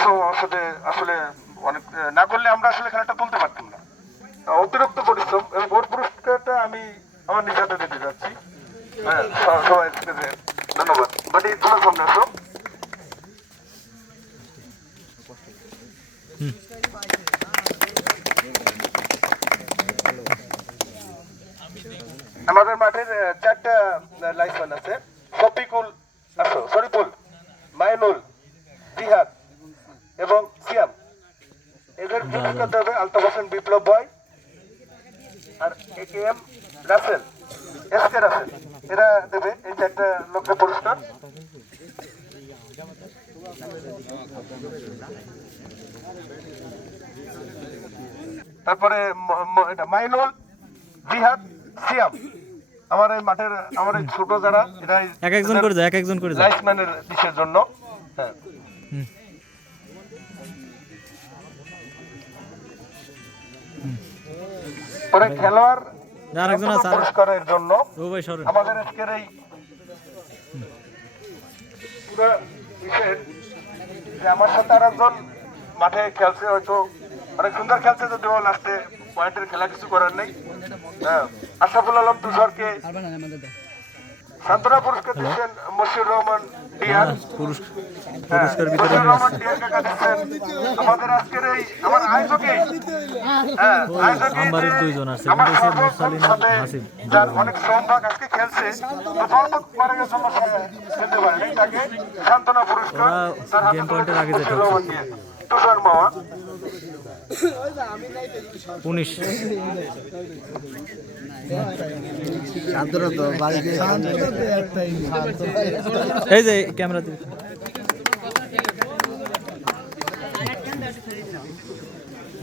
পরিশ্রম আমার সাথে আসলে অনেক না করলে আমরা আসলে খেলাটা তুলতে পারতাম না। অতিরিক্ত পরিশ্রম এবং ওর পুরস্কারটা আমি আমার নিজের হাতে দিতে যাচ্ছি। হ্যাঁ, সবাই ধন্যবাদ। বাট এই তোমার সামনে আসো। আমাদের মাঠের 4টা লাইফম্যান আছে। শফিকুল, শরীফুল, মাইনুল, জিহাদ এবং সিয়াম। এদের পুরস্কার দেবে আলতাফ হোসেন বিপ্লব ভাই আর AKM রাসেল, SK রাসেল। এরা দেবে এই 4টা লোককে পুরস্কার। তারপরে মাইনুল, জিহাদ, সিয়াম। আমার এই মাঠের আমার এই ছোট যারা এরা এক একজন করে যায় লাইফম্যানের দিশের জন্য। হ্যাঁ, পরে খেলোয়াড় আরেকজন আছে পুরস্কারের জন্য আমাদের আজকের এই পুরো বিষয়ের যে আমার সাথে আর একজন মাঠে খেলছে, হয়তো অনেক সুন্দর খেলছে, যদিও লাস্টে পয়েন্টের খেলা কিছু করার নেই। হ্যাঁ, আশরাফুল আলম তুষারকে সান্ত্বনা পুরস্কার দিচ্ছেন মশিউর রহমান ডিয়ার। পুরস্কার মশিউর রহমান ডিয়ার কাকা দিচ্ছেন আমাদের আজকের এই আমার আয়োজকে আমাদের দুইজন আছে, যার অনেক শ্রমভাগ আজকে খেলছে, খেলতে পারেনি, তাকে সান্ত্বনা পুরস্কার গেম পয়েন্টের আগে যেতে তুষার মামা 19 এই যে ক্যামেরা দিয়ে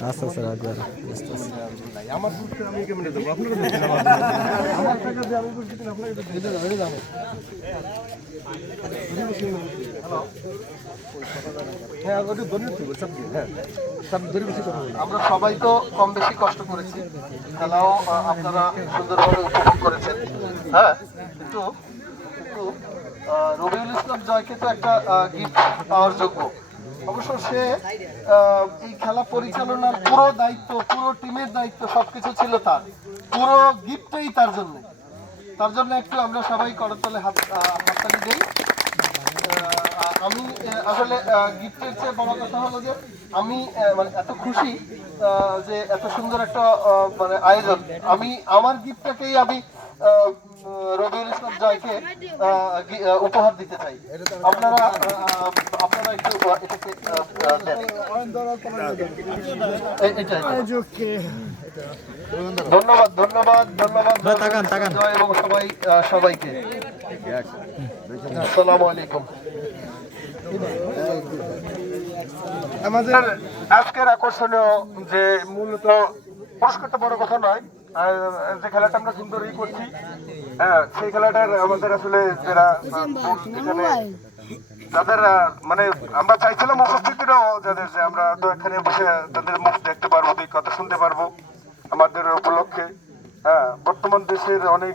আচ্ছা স্যার একবার আমার আমি কেমনে দেবো আপনারা আমার টাকা দিয়ে আমি বুঝতে আপনাকে যাবো। হ্যাঁ, আমরা সবাই তো কম বেশি কষ্ট করেছি, খেলাও আপনারা সুন্দরভাবে উপভোগ করেছেন। হ্যাঁ, কিন্তু রবিউল ইসলাম জয়কে তো একটা গিফট পাওয়ার যোগ্য। অবশ্য সে এই খেলা পরিচালনার পুরো দায়িত্ব, পুরো টিমের দায়িত্ব সবকিছু ছিল তার, পুরো গিফটটাই তার জন্য। একটু আমরা সবাই করতলে হাততালি দেই। আমি আসলে গিফটের চেয়ে বড় কথা হলো যে আমি মানে এত খুশি যে এত সুন্দর একটা মানে আয়োজন। আমি আমার গিফটটাকেই আমি রবিউল ইসলাম জয়কে উপহার দিতে চাই। আপনারা একটু এটাকে ধন্যবাদ ধন্যবাদ ধন্যবাদ জয় এবং সবাইকে আসসালামু আলাইকুম। আমাদের আজকের আকর্ষণীয় যে মূলত পুরস্কারটা বড় কথা নয়, যে খেলাটা আমরা সুন্দরই করছি, হ্যাঁ, সেই খেলাটার আমাদের আসলে যারা এখানে যাদের মানে আমরা চাইছিলাম উপস্থিতিরাও যাদের, যে আমরা তো এখানে বসে তাদের মুখ দেখতে পারবো, কথা শুনতে পারবো আমাদের উপলক্ষে। হ্যাঁ, বর্তমান দেশের অনেক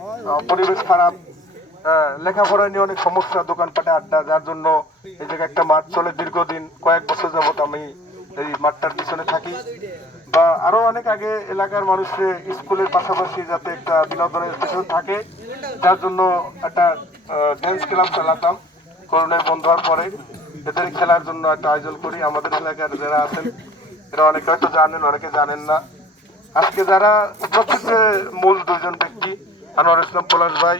পরিবেশ খারাপ, লেখাপড়া নিয়ে অনেক সমস্যা, দোকানপাটে আড্ডা, যার জন্য এই জায়গায় একটা মাঠ চলে দীর্ঘদিন, কয়েক বছর যাবত আমি এই মাঠটার পিছনে থাকি। বা আরো অনেক আগে এলাকার মানুষের স্কুলের পাশাপাশি যাতে একটা বিনোদনের স্টেশন থাকে, যার জন্য একটা ড্যান্স ক্লাব চালাতাম। করোনায় বন্ধ হওয়ার পরে এদের খেলার জন্য একটা আয়োজন করি। আমাদের এলাকার যারা আছেন এরা অনেকে হয়তো জানেন, অনেকে জানেন না। আজকে যারা উপস্থিত মূল দুইজন ব্যক্তি, আনোয়ার ইসলাম পলাশ ভাই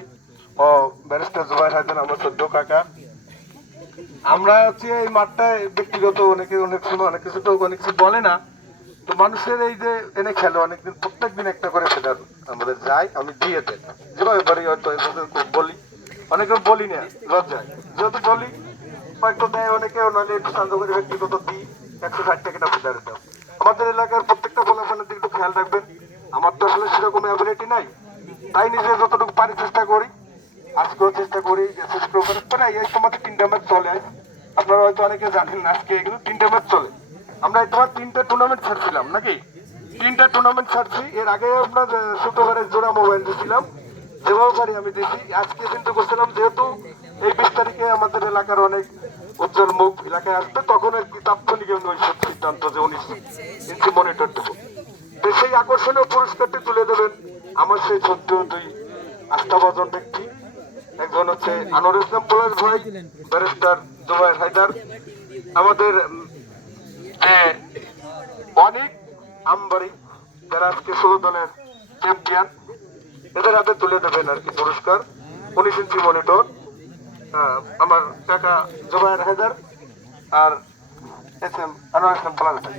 ও ব্যারিস্টার জুবাইর হায়দার, আমার সদ্য কাকা। আমরা হচ্ছে এই মাঠটায় ব্যক্তিগত অনেকে অনেক সময় অনেক কিছু তো অনেক কিছু বলে না, তো মানুষের এই যে এনে খেলে অনেকদিন প্রত্যেকদিন একটা করে সেটার আমাদের যাই, আমি দিয়ে দেয় যেভাবে পারি, হয়তো বলি, অনেকে বলি না লজ্জায়, যেহেতু বলি হয়তো দেয় অনেকে, নইলে একটু শান্ত করে ব্যক্তিগত দিই 160 টাকাটা ফিটারে দাও। আমাদের এলাকার প্রত্যেকটা ফলাফলের দিকে একটু খেয়াল রাখবেন। আমার তো আসলে সেরকম অ্যাবিলিটি নাই, তাই নিজে যতটুকু পারি চেষ্টা করি, আজকেও চেষ্টা করি। এই তোমাদের 3টা ম্যাচ চলে, আপনারা হয়তো অনেকে জানেন না, আজকে এগুলো 3টা ম্যাচ চলে। আমরা তোমার 3টা টুর্নামেন্ট ছাড়ছিলাম নাকি, 3টা টুর্নামেন্ট ছাড়ছি। এর আগে আপনার শুক্রবারে জোড়া মোবাইল দিয়েছিলাম, যেভাবে পারি আমি দিয়েছি। আজকে চিন্তা করছিলাম যেহেতু এই 20 তারিখে আমাদের এলাকার অনেক উজ্জ্বল মুখ এলাকায় আসবে, তখন আর কি তাৎক্ষণিক নৈশদ সিদ্ধান্ত যে 19 ইঞ্চি মনিটর দেবো। তো সেই আকর্ষণীয় পুরস্কারটি তুলে দেবেন আমার সেই 14 আস্থাভাজন ব্যক্তি। একজন হচ্ছে আনোয়ার ইসলাম পলাশ ভাই, ব্যারিস্টার জুবায়ের হায়দার, আমাদের অনেক আমবাড়ি যারা আজকে 16 দলের চ্যাম্পিয়ন, এদের হাতে তুলে দেবেন আর কি পুরস্কার 19 ইঞ্চি মনিটর। আমার কাকা জুবায়ের হায়দার আর এস এম আনোয়ার ইসলাম পলাশ ভাই।